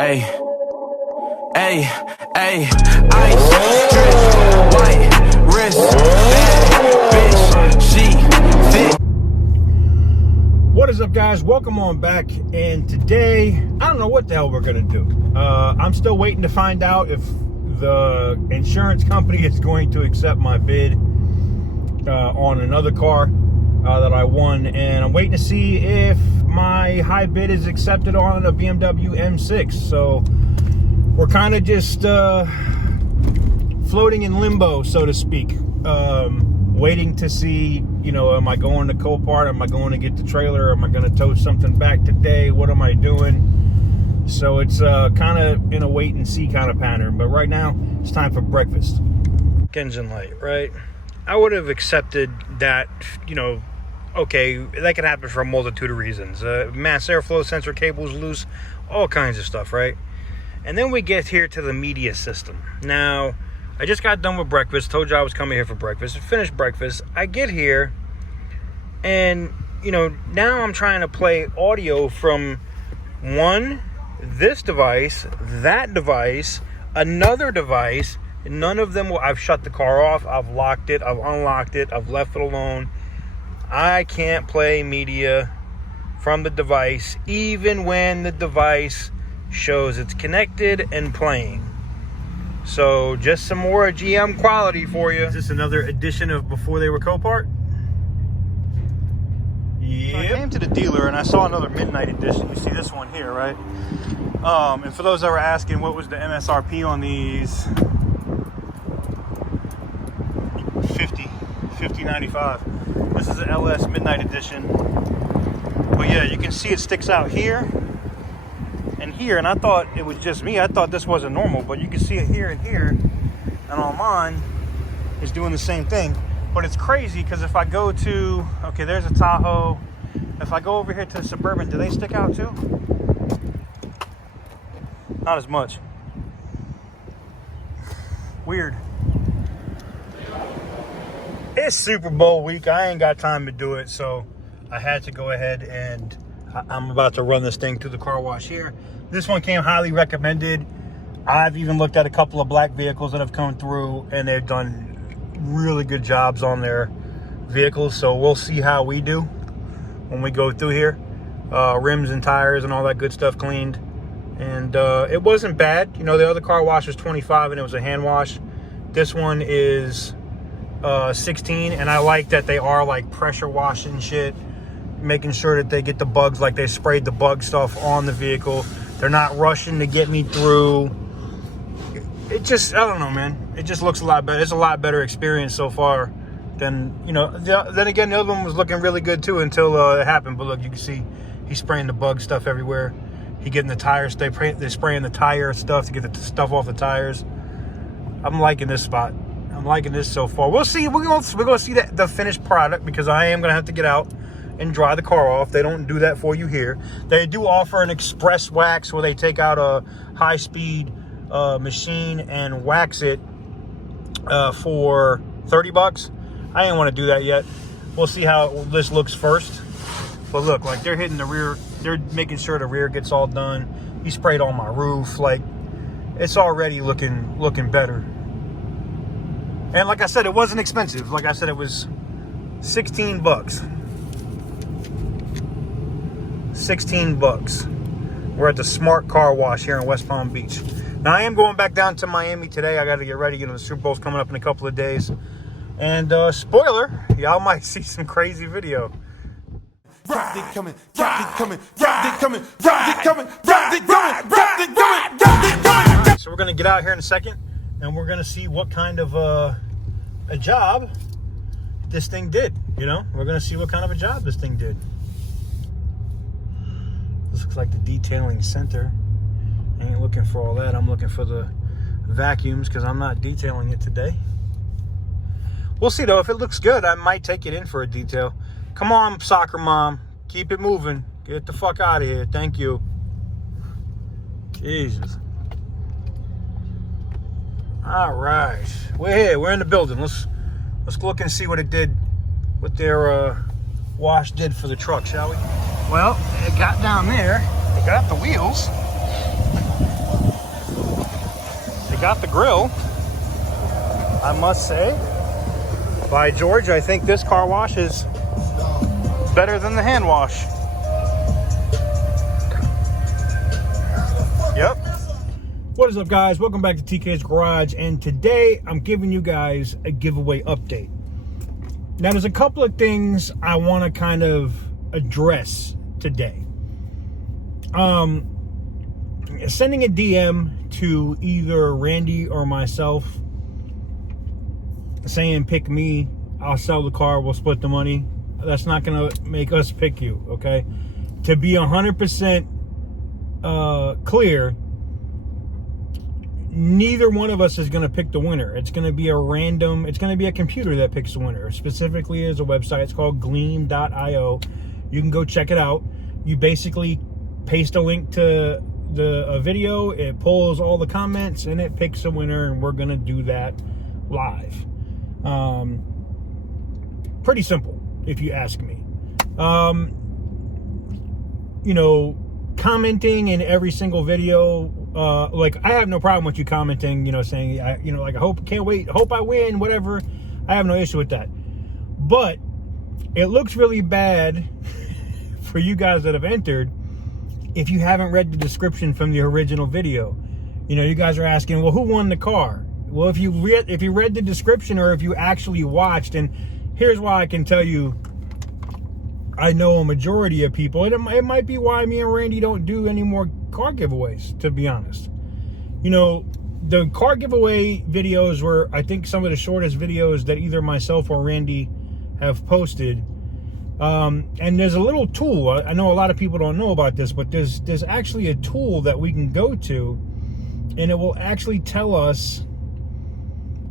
Hey, hey, hey, ice, drip, white, wrist, bad bitch, she thick. What is up, guys? Welcome on back. And today, I don't know what the hell we're gonna do. I'm still waiting to find out if the insurance company is going to accept my bid on another car that I won, and I'm waiting to see if my high bid is accepted on a BMW M6. So we're kind of just floating in limbo, so to speak, waiting to see, you know, am I going to Copart? Am I going to get the trailer? Am I going to tow something back today? What am I doing? So it's kind of in a wait and see kind of pattern. But right now, it's time for breakfast. Engine light, right? I would have accepted that, you know, okay, that could happen for a multitude of reasons. Mass airflow sensor cables loose, all kinds of stuff, right? And then we get here to the media system. Now, I just got done with breakfast, told you I was coming here for breakfast, finished breakfast. I get here, and, you know, now I'm trying to play audio from this device, that device, another device. None of them will. I've shut the car off, I've locked it, I've unlocked it, I've left it alone. I can't play media from the device, even when the device shows it's connected and playing. So just some more GM quality for you. Is this another edition of Before They Were Copart? Yeah. I came to the dealer and I saw another midnight edition. You see this one here, right? And for those that were asking what was the MSRP on these, $50.95. This is an LS Midnight Edition. But yeah, you can see it sticks out here and here. And I thought it was just me. I thought this wasn't normal, but you can see it here and here. And on mine, it's doing the same thing. But it's crazy because if I go to, okay, there's a Tahoe. If I go over here to the Suburban, do they stick out too? Not as much. Weird. It's Super Bowl week. I ain't got time to do it, so I had to go ahead and I'm about to run this thing through the car wash here. This one came highly recommended. I've even looked at a couple of black vehicles that have come through, and they've done really good jobs on their vehicles. So we'll see how we do when we go through here. Rims and tires and all that good stuff cleaned. And it wasn't bad. You know, the other car wash was $25 and it was a hand wash. This one is $16, and I like that they are like pressure washing shit, making sure that they get the bugs, like they sprayed the bug stuff on the vehicle. They're not rushing to get me through. It just, I don't know, man. It just looks a lot better. It's a lot better experience so far than, you know, then again, the other one was looking really good too until it happened. But look, you can see he's spraying the bug stuff everywhere. He getting the tires, they're spraying the tire stuff to get the stuff off the tires. I'm liking this spot. I'm liking this so far. We'll see. We're gonna see the finished product, because I am gonna have to get out and dry the car off. They don't do that for you here. They do offer an express wax where they take out a high-speed machine and wax it for $30. I didn't want to do that yet. We'll see how this looks first. But look, like they're hitting the rear. They're making sure the rear gets all done. He sprayed on my roof. Like, it's already looking better. And like I said, it wasn't expensive. Like I said, it was $16. $16. We're at the Smart Car Wash here in West Palm Beach. Now, I am going back down to Miami today. I got to get ready. You know, the Super Bowl's coming up in a couple of days. And spoiler, y'all might see some crazy video. Ride it coming, ride it coming, ride it coming, ride it coming, ride it coming, ride it coming, ride it coming. So we're going to get out here in a second, and we're going to see what kind of a job this thing did. You know, we're going to see what kind of a job this thing did. This looks like the detailing center. I ain't looking for all that. I'm looking for the vacuums because I'm not detailing it today. We'll see, though. If it looks good, I might take it in for a detail. Come on, soccer mom. Keep it moving. Get the fuck out of here. Thank you. Jesus. All right. We're here. We're in the building. Let's look and see what it did, what their wash did for the truck, shall we? Well, it got down there. It got the wheels. got the grill, I must say. By George, I think this car wash is better than the hand wash. Yep. What is up, guys? Welcome back to TK's Garage, and today I'm giving you guys a giveaway update. Now, there's a couple of things I want to kind of address today. Sending a DM to either Randy or myself saying pick me, I'll sell the car, we'll split the money, that's not gonna make us pick you, okay? To be 100% clear, neither one of us is gonna pick the winner. It's gonna be a computer that picks the winner. Specifically, is a website, it's called gleam.io. You can go check it out. You basically paste a link to a video, it pulls all the comments, and it picks a winner, and we're gonna do that live. Pretty simple, if you ask me. You know, commenting in every single video, like, I have no problem with you commenting, you know, saying, like, can't wait, hope I win, whatever. I have no issue with that. But it looks really bad for you guys that have entered if you haven't read the description from the original video. You know, you guys are asking, well, who won the car? Well, if you read the description, or if you actually watched, and here's why I can tell you I know a majority of people, and it might be why me and Randy don't do any more car giveaways, to be honest. You know, the car giveaway videos were, I think, some of the shortest videos that either myself or Randy have posted. And there's a little tool, I know a lot of people don't know about this, but there's actually a tool that we can go to, and it will actually tell us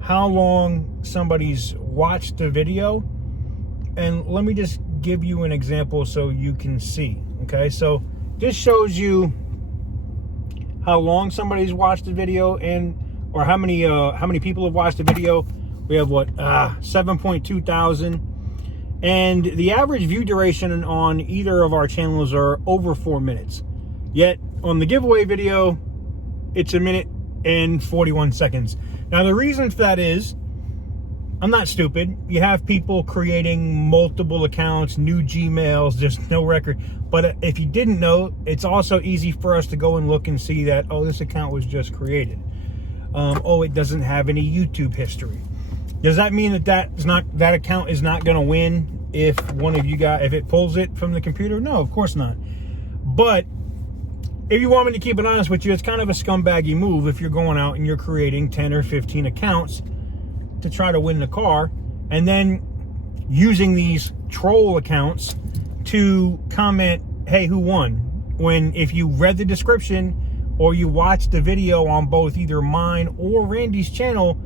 how long somebody's watched the video. And let me just give you an example so you can see. Okay, so this shows you how long somebody's watched the video, or how many people have watched the video. We have 7.2 thousand. And the average view duration on either of our channels are over 4 minutes. Yet on the giveaway video, it's 1 minute and 41 seconds. Now, the reason for that is, I'm not stupid. You have people creating multiple accounts, new Gmails, there's no record. But if you didn't know, it's also easy for us to go and look and see that, oh, this account was just created. Oh, it doesn't have any YouTube history. Does that mean that account is not going to win if one of you guys, if it pulls it from the computer? No, of course not. But if you want me to keep it honest with you, it's kind of a scumbaggy move if you're going out and you're creating 10 or 15 accounts to try to win the car, and then using these troll accounts to comment, hey, who won? When if you read the description or you watched the video on both either mine or Randy's channel,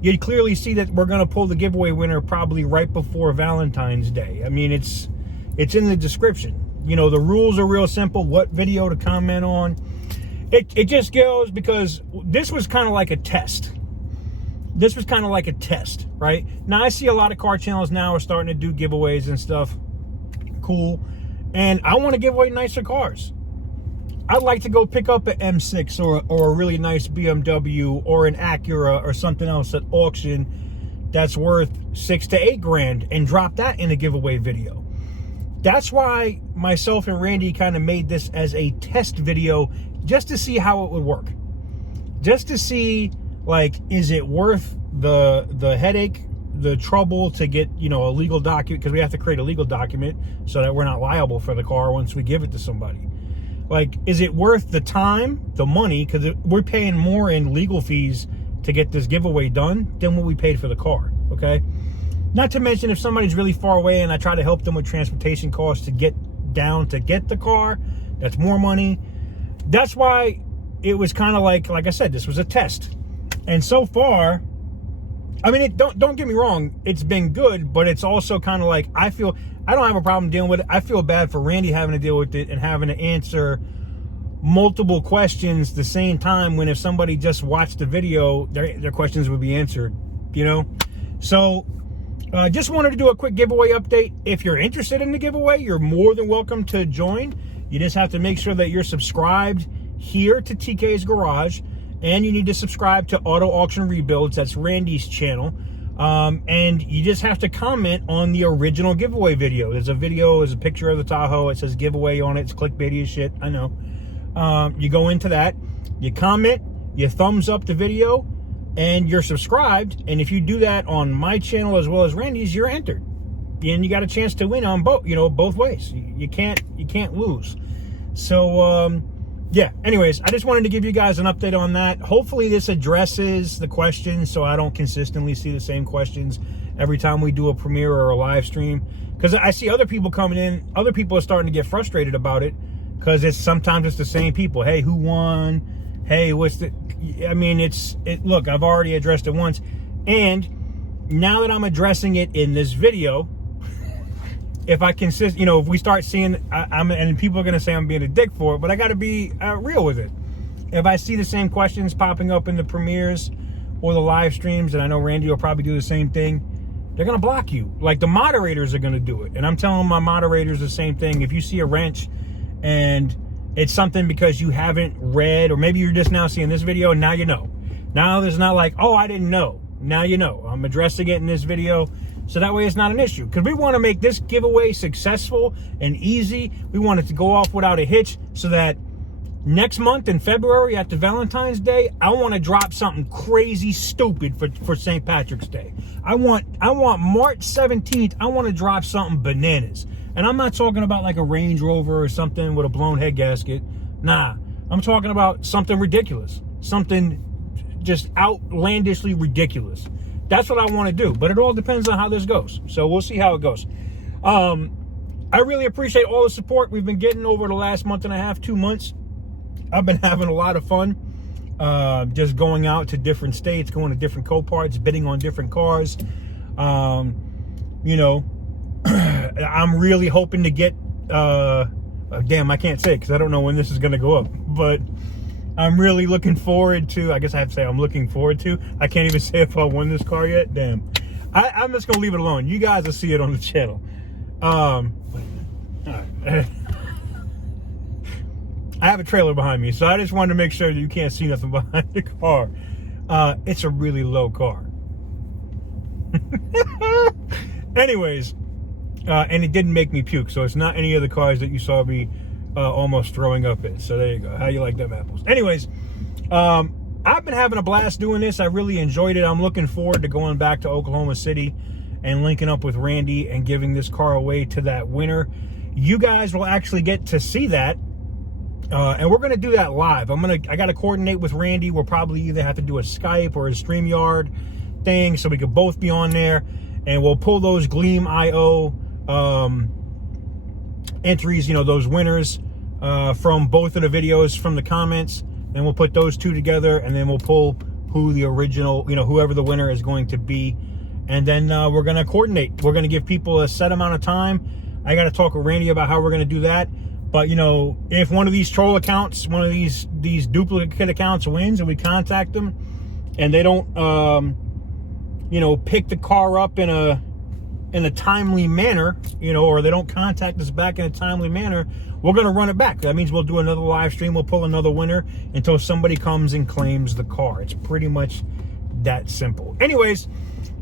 you'd clearly see that we're going to pull the giveaway winner probably right before Valentine's Day. I mean, it's in the description. You know, the rules are real simple, what video to comment on. It just goes because this was kind of like a test. This was kind of like a test, right? Now, I see a lot of car channels now are starting to do giveaways and stuff. Cool. And I want to give away nicer cars. I'd like to go pick up an M6 or a really nice BMW or an Acura or something else at auction that's worth $6 to $8 grand and drop that in a giveaway video. That's why myself and Randy kind of made this as a test video, just to see how it would work. Just to see, like, is it worth the headache, the trouble to get, you know, a legal document, because we have to create a legal document so that we're not liable for the car once we give it to somebody. Like, is it worth the time, the money, because we're paying more in legal fees to get this giveaway done than what we paid for the car, okay? Not to mention, if somebody's really far away and I try to help them with transportation costs to get down to get the car, that's more money. That's why it was kind of like I said, this was a test. And so far, I mean, don't get me wrong, it's been good, but it's also kind of like, I don't have a problem dealing with it. I feel bad for Randy having to deal with it and having to answer multiple questions the same time, when if somebody just watched the video, their questions would be answered, you know? So just wanted to do a quick giveaway update. If you're interested in the giveaway, you're more than welcome to join. You just have to make sure that you're subscribed here to TK's Garage. and you need to subscribe to Auto Auction Rebuilds. That's Randy's channel. And you just have to comment on the original giveaway video. There's a picture of the Tahoe. It says giveaway on it. It's clickbaity as shit, I know. You go into that, you comment, you thumbs up the video, and you're subscribed. And if you do that on my channel as well as Randy's, you're entered. And you got a chance to win on both ways. You can't lose. So, yeah, anyways, I just wanted to give you guys an update on that. Hopefully this addresses the questions so I don't consistently see the same questions every time we do a premiere or a live stream. Because I see other people coming in, other people are starting to get frustrated about it because sometimes it's the same people. Hey, who won? Hey, I mean, look, I've already addressed it once. And now that I'm addressing it in this video, if I if we start seeing, and people are going to say I'm being a dick for it, but I got to be real with it. If I see the same questions popping up in the premieres or the live streams, and I know Randy will probably do the same thing, they're going to block you. Like the moderators are going to do it. And I'm telling my moderators the same thing. If you see a wrench and it's something because you haven't read, or maybe you're just now seeing this video and now you know. Now there's not like, oh, I didn't know. Now you know. I'm addressing it in this video. So that way it's not an issue. Because we want to make this giveaway successful and easy. We want it to go off without a hitch so that next month in February after Valentine's Day, I want to drop something crazy stupid for St. Patrick's Day. I want March 17th, I want to drop something bananas. And I'm not talking about like a Range Rover or something with a blown head gasket. Nah, I'm talking about something ridiculous. Something just outlandishly ridiculous. That's what I want to do, but it all depends on how this goes. So we'll see how it goes. I really appreciate all the support we've been getting over the last month and a half, 2 months. I've been having a lot of fun, just going out to different states, going to different Coparts, bidding on different cars. I'm really hoping to get, damn, I can't say it because I don't know when this is going to go up, but I'm really looking forward to, I guess I have to say I'm looking forward to. I can't even say if I won this car yet. Damn. I'm just going to leave it alone. You guys will see it on the channel. All right. I have a trailer behind me, so I just wanted to make sure that you can't see nothing behind the car. It's a really low car. Anyways, and it didn't make me puke, so it's not any of the cars that you saw me almost throwing up in. So there you go. How you like them apples? Anyways, I've been having a blast doing this. I really enjoyed it. I'm looking forward to going back to Oklahoma City and linking up with Randy and giving this car away to that winner. You guys will actually get to see that. And we're going to do that live. I got to coordinate with Randy. We'll probably either have to do a Skype or a StreamYard thing so we could both be on there, and we'll pull those Gleam.io entries, those winners from both of the videos from the comments, and we'll put those two together, and then we'll pull who the original, whoever the winner is going to be, and then we're going to coordinate. We're going to give people a set amount of time. I got to talk with Randy about how we're going to do that. But, if one of these troll accounts, one of these duplicate accounts wins and we contact them and they don't, pick the car up in a timely manner, or they don't contact us back in a timely manner, we're going to run it back. That means we'll do another live stream. We'll pull another winner until somebody comes and claims the car. It's pretty much that simple. Anyways,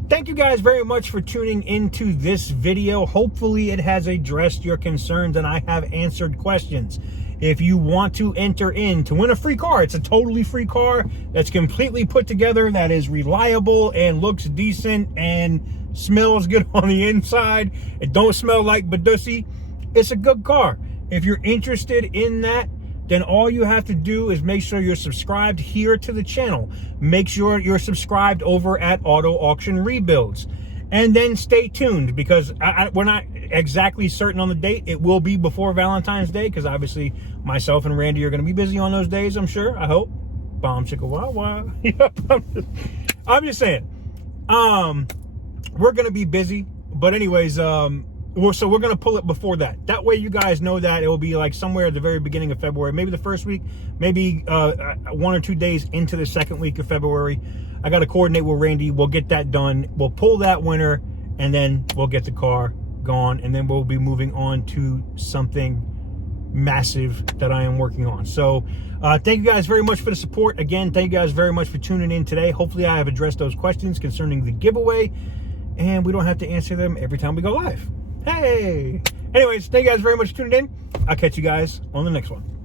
thank you guys very much for tuning into this video. Hopefully it has addressed your concerns and I have answered questions. If you want to enter in to win a free car, it's a totally free car that's completely put together, that is reliable and looks decent and smells good on the inside. It don't smell like Badussi. It's a good car. If you're interested in that, then all you have to do is make sure you're subscribed here to the channel. Make sure you're subscribed over at Auto Auction Rebuilds. And then stay tuned, because we're not exactly certain on the date. It will be before Valentine's Day, because obviously myself and Randy are going to be busy on those days, I'm sure. I hope. Bomb chicka wow wow. I'm just saying. We're going to be busy. But anyways, so we're going to pull it before that. That way you guys know that it will be like somewhere at the very beginning of February, maybe the first week, maybe 1 or 2 days into the second week of February. I got to coordinate with Randy. We'll get that done. We'll pull that winner, and then we'll get the car gone, and then we'll be moving on to something massive that I am working on. So thank you guys very much for the support. Again, thank you guys very much for tuning in today. Hopefully I have addressed those questions concerning the giveaway, and we don't have to answer them every time we go live. Hey! Anyways, thank you guys very much for tuning in. I'll catch you guys on the next one.